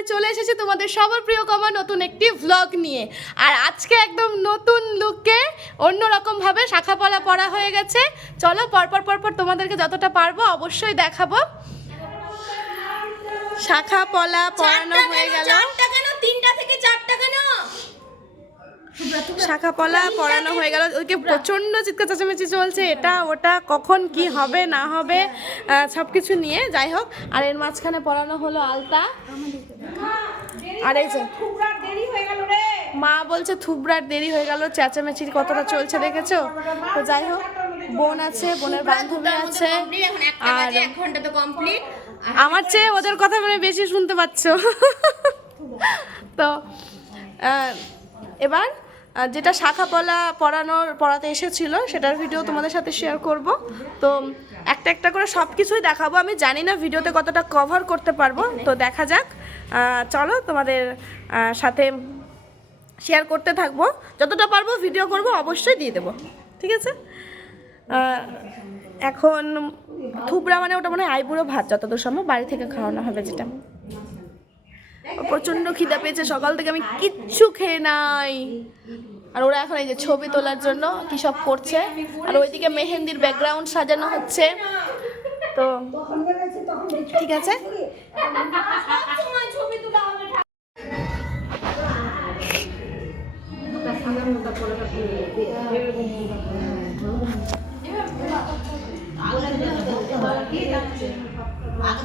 আমি চলে এসেছি তোমাদের সবার প্রিয় কমা নতুন একটি ভ্লগ নিয়ে। আর আজকে একদম নতুন লুকে অন্যরকমভাবে শাখাপলা পড়া হয়ে গেছে। চলো পরপর পরপর তোমাদেরকে যতটা পারব অবশ্যই দেখাবো। শাখা পলা পড়ানো হয়ে গেল। তিনটা থেকে চারটা কেন? শাখা পলা পড়ানো হয়ে গেল। ওইকে প্রচণ্ড চিৎকার চেঁচামেচি চলছে এটা ওটা কখন কি হবে না হবে সব কিছু নিয়ে। যাই হোক আর এর মাঝখানে পড়ানো হলো আলতা। আর এই যে মা বলছে থুবড়ার দেরি হয়ে গেল চেঁচামেচির কতটা চলছে দেখেছ? তো যাই হোক বোন আছে বোনের বান্ধবী আছে। আর এক ঘণ্টা তো কমপ্লিট আমার চেয়ে ওদের কথা মানে বেশি শুনতে পাচ্ছ। তো এবার যেটা শাখা পলা পড়ানোর, পড়াতে এসেছিল, সেটার ভিডিও তোমাদের সাথে শেয়ার করব। তো একটা একটা করে সব কিছুই দেখাবো। আমি জানি না ভিডিওতে কতটা কভার করতে পারব, তো দেখা যাক। চলো তোমাদের সাথে শেয়ার করতে থাকব। যতটা পারব ভিডিও করব, অবশ্যই দিয়ে দেবো। ঠিক আছে? এখন থুবড়া মানে ওটা মানে আইবুড়ো ভাত, যতদূর সম্ভব বাড়ি থেকে খাওয়ানো হবে যেটা। প্রচণ্ড খিদা পেয়েছে, সকাল থেকে আমি কিচ্ছু খেয়ে নাই। আর ওরা এখন এই যে ছবি তোলার জন্য কি সব করছে। আর ওইদিকে মেহেন্দির ব্যাকগ্রাউন্ড সাজানো হচ্ছে। তো ঠিক আছে।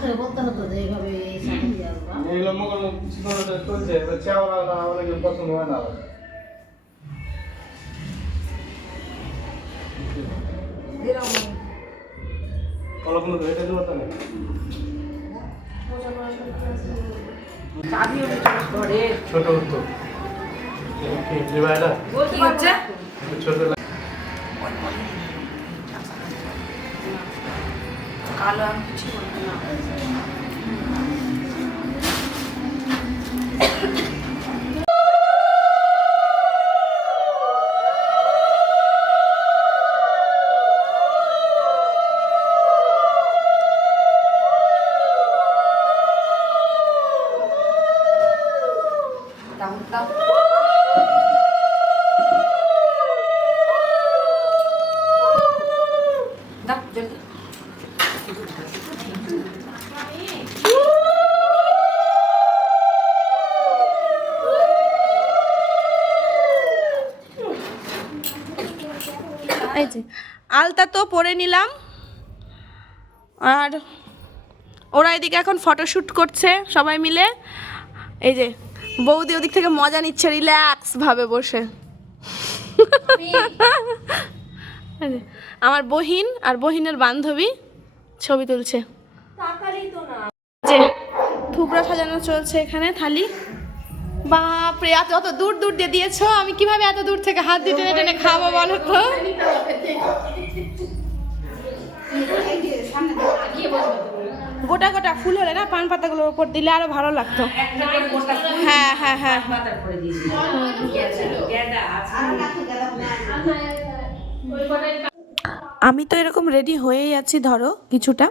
থেকে বলতে হতো যে এইভাবে এই শাড়ি আসবা। এগুলো মগর মুখ চলছে এবার চাওয়ালা অনেকের পছন্দ হয় না কলকাতা ধরে এটা তো না ছোট হচ্ছে ছোট কালো আমি কিছু বলব না এই যে আলতা তো পরে নিলাম। আর ওরা এদিকে এখন ফটোশ্যুট করছে সবাই মিলে। এই যে বৌদি ওদিক থেকে মজা নিচ্ছে রিল্যাক্স ভাবে বসে। আমার বহিন আর বহিনের বান্ধবী ছবি তুলছে। যে থুবড়া সাজানো চলছে এখানে থালি। বাপরে এত অত দূর দূর দিয়ে দিয়েছ। আমি কীভাবে এত দূর থেকে হাত দিয়ে টেনে টেনে খাব বলো তো? গোটা গোটা ফুল হলে না পান পাতাগুলোর উপর দিলে আরও ভালো লাগতো। হ্যাঁ হ্যাঁ হ্যাঁ। আমি তো এরকম রেডি হয়েই আছি ধরো কিছুটা।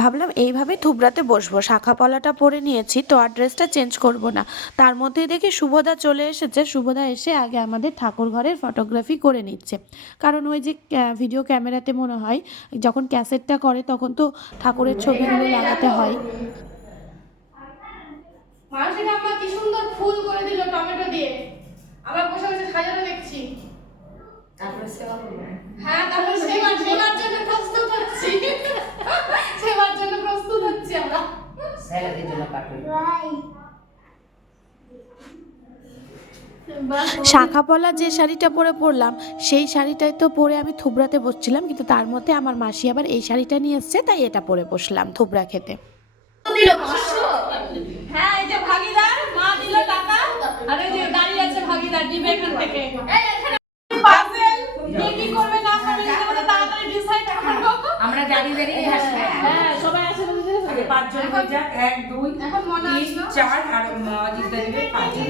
ভাবলাম এইভাবে থুবড়াতে বসবো শাখা পলাটা পরে নিয়েছি তো আর ড্রেসটা চেঞ্জ করব না। তার মধ্যে দেখি শুভদা চলে এসেছে শুভদা এসে আগে আমাদের ঠাকুর ঘরের ফটোগ্রাফি করে নিচ্ছে। কারণ ওই যে ভিডিও ক্যামেরাতে মনে হয় যখন ক্যাসেটটা করে তখন তো ঠাকুরের ছবিগুলো লাগাতে হয়। মানসিক আম্মা কি সুন্দর ফুল করে দিল টমেটো দিয়ে। আবার বসে বসে সাজানো দেখছি। হ্যাঁ তারপর সেবার সেবার জন্য প্রস্তুত হচ্ছি। সেবার জন্য প্রস্তুত হচ্ছি আমরা। স্যালাদের জন্য কাটুন। শাখাপলা যে শাড়িটা পরে পরলাম সেই শাড়িটাই তো পরে আমি থুবড়াতে বসছিলাম কিন্তু তার মধ্যে আমার মাসি আবার এই শাড়িটা নিয়ে এসছে তাই এটা পরে বসলাম থুবড়া খেতে। হ্যাঁ এই যে ভাগিদার মা দিল টাকা আর এই যে দাঁড়িয়ে আছে ভাগিদার দিবে এখান থেকে পাজেল কে কি করবে না করবে সেটা আমাদের তাড়াতাড়ি ডিসাইড করো আমরা দাঁড়িয়ে দাঁড়িয়ে হাসবো হ্যাঁ সবাই পাঁচজন হয়ে যাক। এক দুই তিন চার আর অজিত দেবে পাঁচজন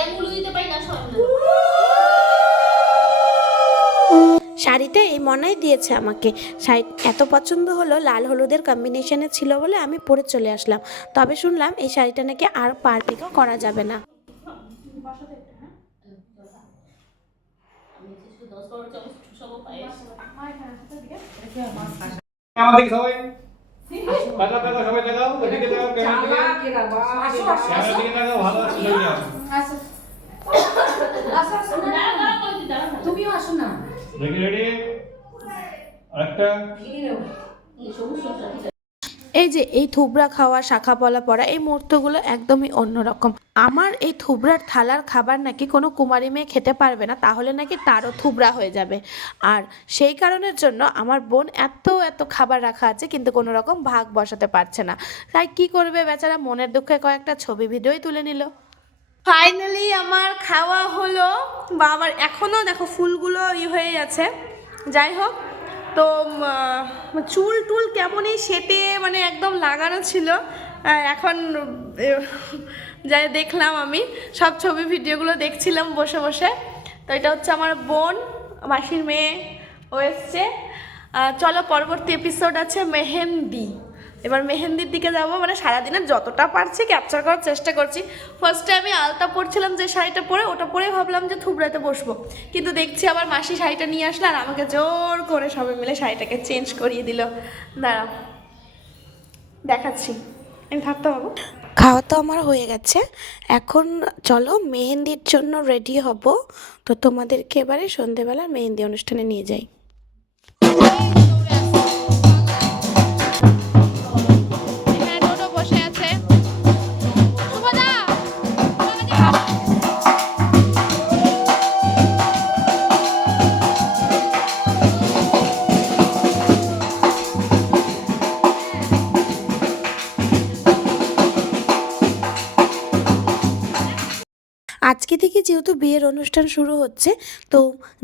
এগুলো দিতে পারি না সব শাড়িটা এই মনাই দিয়েছে আমাকে। শাড়ি এত পছন্দ হলো লাল হলুদের কম্বিনেশনে ছিল বলে আমি পরে চলে আসলাম। তবে শুনলাম এই শাড়িটা নাকি আর পার পিকও করা যাবে না। আমাদের সবাই? টাকা টাকা সবাই ওদিকে ক্যামেরা ক্যামেরা দিকে। ভালো তুমিও আসো না। Ready ready? আরেকটা? এই যে, এই থুবড়া খাওয়া, শাখা পলা পড়া, এই মুহূর্তগুলো একদমই অন্যরকম। আমার এই থুবড়ার থালার খাবার নাকি কোনো কুমারী মেয়ে খেতে পারবে না, তাহলে নাকি তারও থুবড়া হয়ে যাবে। আর সেই কারণের জন্য আমার বোন এত এত খাবার রাখা আছে, কিন্তু কোনো রকম ভাগ বসাতে পারছে না। তাই কি করবে বেচারা? মনের দুঃখে কয়েকটা ছবি, ভিডিওই তুলে নিল। ফাইনালি আমার খাওয়া হলো। বা আমার এখনও দেখো ফুলগুলো ই হয়ে আছে যাই হোক তো চুল টুল কেমনই সেটে মানে একদম লাগানো ছিল। এখন যাই দেখলাম আমি, সব ছবি ভিডিওগুলো দেখছিলাম বসে বসে। তো এটা হচ্ছে আমার বোন, মাসির মেয়ে ও এসছে। চলো পরবর্তী এপিসোড আছে মেহেন্দি। এবার মেহেন্দির দিকে যাব মানে সারাদিনের যতটা পারছি ক্যাপচার করার চেষ্টা করছি। ফার্স্টে আমি আলতা পরছিলাম যে শাড়িটা পরে, ওটা পরে ভাবলাম যে থুবড়াতে বসবো। কিন্তু দেখছি আবার মাসি শাড়িটা নিয়ে আসলো আর আমাকে জোর করে সবাই মিলে শাড়িটাকে চেঞ্জ করিয়ে দিল। দাঁড়া, দেখাচ্ছি। আমি থাকতে পাবো খাওয়া তো আমার হয়ে গেছে। এখন চলো মেহেন্দির জন্য রেডি হব। তো তোমাদেরকে এবারে সন্ধেবেলা মেহেন্দি অনুষ্ঠানে নিয়ে যাই। যেহেতু বিয়ের অনুষ্ঠান শুরু হচ্ছে, তো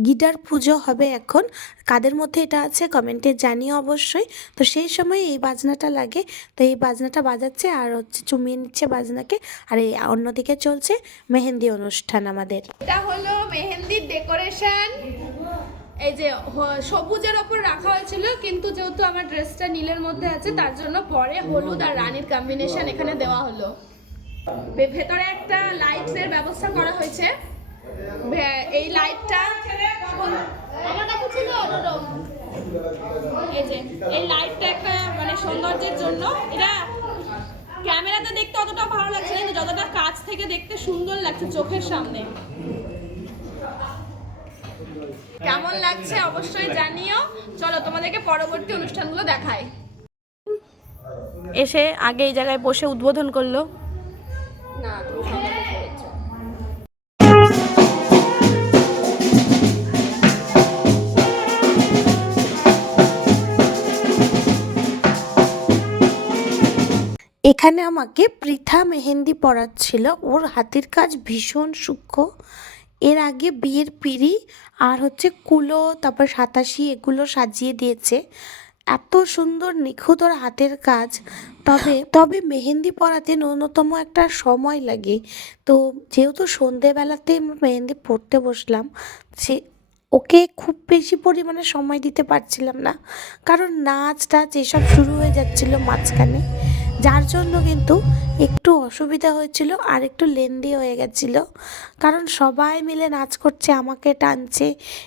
গিটার পুজো হবে এখন। কাদের মধ্যে এটা আছে কমেন্টে জানিও অবশ্যই। তো সেই সময় এই বাজনাটা লাগে, তো এই বাজনাটা বাজাচ্ছে আর হচ্ছে চুমিয়ে নিচ্ছে বাজনাকে। আর এই অন্যদিকে চলছে মেহেন্দি অনুষ্ঠান আমাদের। এটা হলো মেহেন্দির ডেকোরেশন। এই যে সবুজের ওপর রাখা হয়েছিল, কিন্তু যেহেতু আমার ড্রেসটা নীলের মধ্যে আছে, তার জন্য পরে হলুদ আর রানীর কম্বিনেশন এখানে দেওয়া হলো। ভেতরে একটা লাইটসের ব্যবস্থা করা হয়েছে। এই লাইটটা। এই যে এই লাইটটা একটা মানে সৌন্দর্যের জন্য। এটা ক্যামেরাতে দেখতে অতটা ভালো লাগছে না কিন্তু যতটা কাছ থেকে দেখতে সুন্দর লাগছে চোখের সামনে। কেমন লাগছে অবশ্যই জানিও। চলো তোমাদেরকে পরবর্তী অনুষ্ঠানগুলো দেখাই। এসে আগে এই জায়গায় বসে উদ্বোধন করল। এখানে আমাকে পৃথা মেহেন্দি পরাচ্ছিল। ওর হাতের কাজ ভীষণ সূক্ষ্ম। এর আগে বিয়ের পিড়ি আর হচ্ছে কুলো, তারপর সাতাশি এগুলো সাজিয়ে দিয়েছে। এত সুন্দর নিখুঁত ওর হাতের কাজ, তবে তবে মেহেন্দি পরাতে ন্যূনতম একটা সময় লাগে। তো যেহেতু সন্ধেবেলাতে মেহেন্দি পড়তে বসলাম, সে, ওকে খুব বেশি পরিমাণে সময় দিতে পারছিলাম না। কারণ নাচ টাচ এসব শুরু হয়ে যাচ্ছিল মাঝখানে। যার জন্য কিন্তু একটু অসুবিধা হয়েছিল আর একটু লেন্দি হয়ে গেছিল। কারণ সবাই মিলে নাচ করছে, আমাকে টানছে।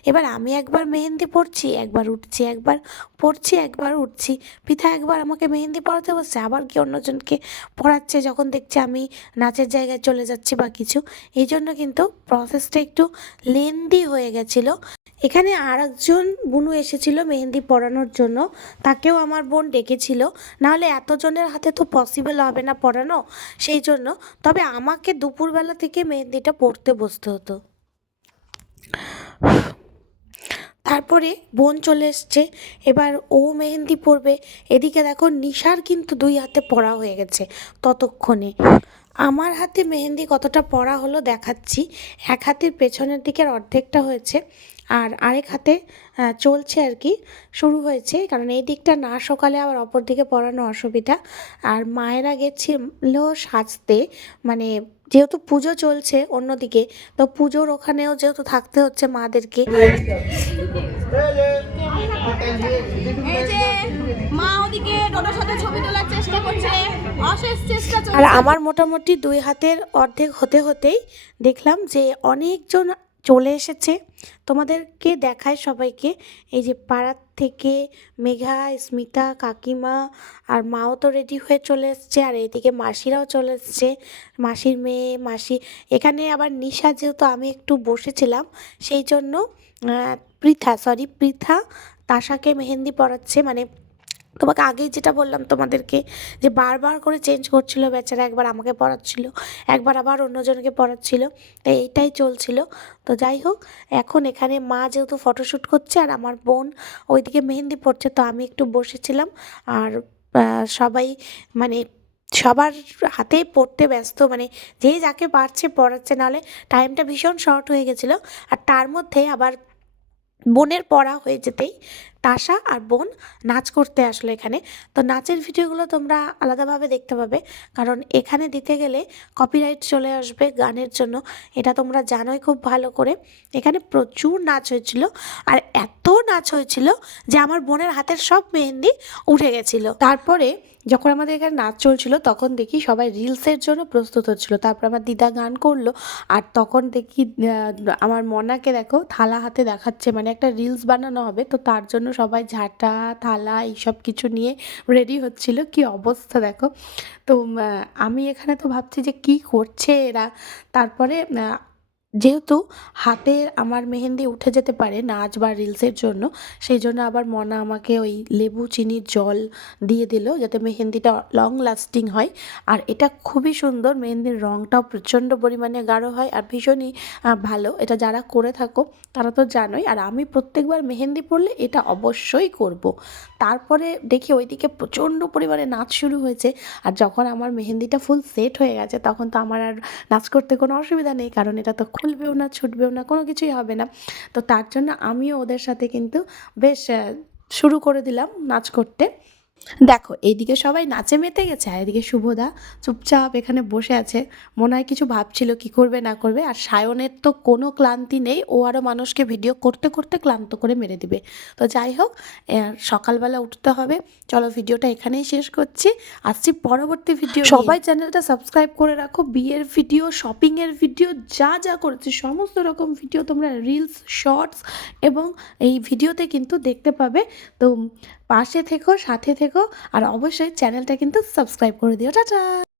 এবার আমি একবার মেহেন্দি পড়ছি একবার উঠছি, একবার পড়ছি একবার উঠছি। পিতা একবার আমাকে মেহেন্দি পড়াতে বসছে আবার কি অন্যজনকে পড়াচ্ছে যখন দেখছে আমি নাচের জায়গায় চলে যাচ্ছি বা কিছু। এই জন্য কিন্তু প্রসেসটা একটু লেন্দি হয়ে গেছিল। এখানে আর একজন বুনু এসেছিল মেহেন্দি পরানোর জন্য। তাকেও আমার বোন ডেকেছিল। নাহলে এতজনের হাতে তো পসিবল হবে না পরানো। সেই জন্য। তবে আমাকে দুপুরবেলা থেকে মেহেন্দিটা পড়তে বসতে হতো। তারপরে বোন চলে এসছে। এবার ও মেহেন্দি পরবে। এদিকে দেখো নিশার কিন্তু দুই হাতে পড়া হয়ে গেছে ততক্ষণে। আমার হাতে মেহেন্দি কতটা পড়া হলো দেখাচ্ছি। এক হাতের পেছনের দিকের অর্ধেকটা হয়েছে আর আরেক হাতে চলছে আর কি, শুরু হয়েছে। কারণ এই দিকটা না সকালে আবার অপর দিকে পড়ানো অসুবিধা। আর মায়েরা গেছিল সাজতে মানে যেহেতু পুজো চলছে অন্যদিকে, তো পুজোর ওখানেও যেহেতু থাকতে হচ্ছে মাদেরকে। মা ওদিকে ছবি তোলার আর আমার মোটামুটি দুই হাতের অর্ধেক হতে হতেই দেখলাম যে অনেকজন চলে এসেছে। তোমাদেরকে দেখায় সবাইকে। এই যে পাড়ার থেকে মেঘা, স্মিতা, কাকিমা আর মাও তো রেডি হয়ে চলে এসছে। আর এইদিকে মাসিরাও চলে এসছে। মাসির মেয়ে, মাসি। এখানে আবার নিশা যেহেতু আমি একটু বসেছিলাম, সেই জন্য পৃথা সরি পৃথা, তাশাকে মেহেন্দি পড়াচ্ছে মানে তোমাকে আগেই যেটা বললাম তোমাদেরকে যে বারবার করে চেঞ্জ করছিল বেচারা, একবার আমাকে পড়াচ্ছিল, একবার আবার অন্যজনকে পড়াচ্ছিল, এইটাই চলছিল। তো যাই হোক, এখন এখানে মা যেহেতু ফটোশ্যুট করছে আর আমার বোন ওইদিকে মেহেন্দি পড়ছে তো আমি একটু বসেছিলাম আর সবাই মানে সবার হাতে পড়তে ব্যস্ত মানে যে যাকে পারছে পড়াচ্ছে, নাহলে টাইমটা ভীষণ শর্ট হয়ে গেছিল। আর তার মধ্যে আবার বোনের পড়া হয়ে যেতেই তাসা আর বোন নাচ করতে আসলো এখানে। তো নাচের ভিডিওগুলো তোমরা আলাদাভাবে দেখতে পাবে। কারণ এখানে দিতে গেলে কপিরাইট চলে আসবে গানের জন্য। এটা তোমরা জানোই খুব ভালো করে। এখানে প্রচুর নাচ হয়েছিল। আর এত নাচ হয়েছিল যে আমার বোনের হাতের সব মেহেন্দি উঠে গেছিল। তারপরে যখন আমাদের এখানে নাচ চলছিল, তখন দেখি সবাই রিলসের জন্য প্রস্তুত হচ্ছিল। তারপর আমার দিদা গান করল। আর তখন দেখি আমার মনাকে দেখো থালা হাতে দেখাচ্ছে। মানে একটা রিলস বানানো হবে। তো তার জন্য সবাই ঝাঁটা, থালা এইসব কিছু নিয়ে রেডি হচ্ছিল। কি অবস্থা দেখো? তো আমি এখানে তো ভাবছি যে কি করছে এরা? তারপরে যেহেতু হাতে আমার মেহেন্দি উঠে যেতে পারে নাচ বা রিলসের জন্য, সেই জন্য আবার মনা আমাকে ওই লেবু চিনির জল দিয়ে দিল যাতে মেহেন্দিটা লং লাস্টিং হয়। আর এটা খুবই সুন্দর, মেহেন্দির রঙটাও প্রচণ্ড পরিমাণে গাঢ় হয় আর ভীষণই ভালো। এটা যারা করে থাকো, তারা তো জানোই। আর আমি প্রত্যেকবার মেহেন্দি পরলে এটা অবশ্যই করব। তারপরে দেখি ওইদিকে প্রচণ্ড পরিমাণে নাচ শুরু হয়েছে আর যখন আমার মেহেন্দিটা ফুল সেট হয়ে গেছে, তখন তো আমার আর নাচ করতে কোনো অসুবিধা নেই, কারণ এটা তো খুলবেও না, ছুটবেও না, কোনো কিছুই হবে না। তো তার জন্য আমিও ওদের সাথে কিন্তু বেশ শুরু করে দিলাম নাচ করতে। দেখো, এইদিকে সবাই নাচে মেতে গেছে, আর এদিকে শুভদা চুপচাপ এখানে বসে আছে। মনে হয় কিছু ভাবছিল কি করবে, না করবে, আর সায়নের তো কোনো ক্লান্তি নেই, ও আরও মানুষকে ভিডিও করতে করতে ক্লান্ত করে মেরে দিবে। তো যাই হোক সকালবেলা উঠতে হবে। চলো ভিডিওটা এখানেই শেষ করছি। আসছি পরবর্তী ভিডিও সবাই চ্যানেলটা সাবস্ক্রাইব করে রাখো। বিয়ের ভিডিও, শপিংয়ের ভিডিও, যা যা করেছি, সমস্ত রকম ভিডিও তোমরা রিলস শর্টস এবং এই ভিডিওতে কিন্তু দেখতে পাবে। তো পাশে থেকো সাথে থেকো আর অবশ্যই চ্যানেলটা কিন্তু সাবস্ক্রাইব করে দিও। টাটা!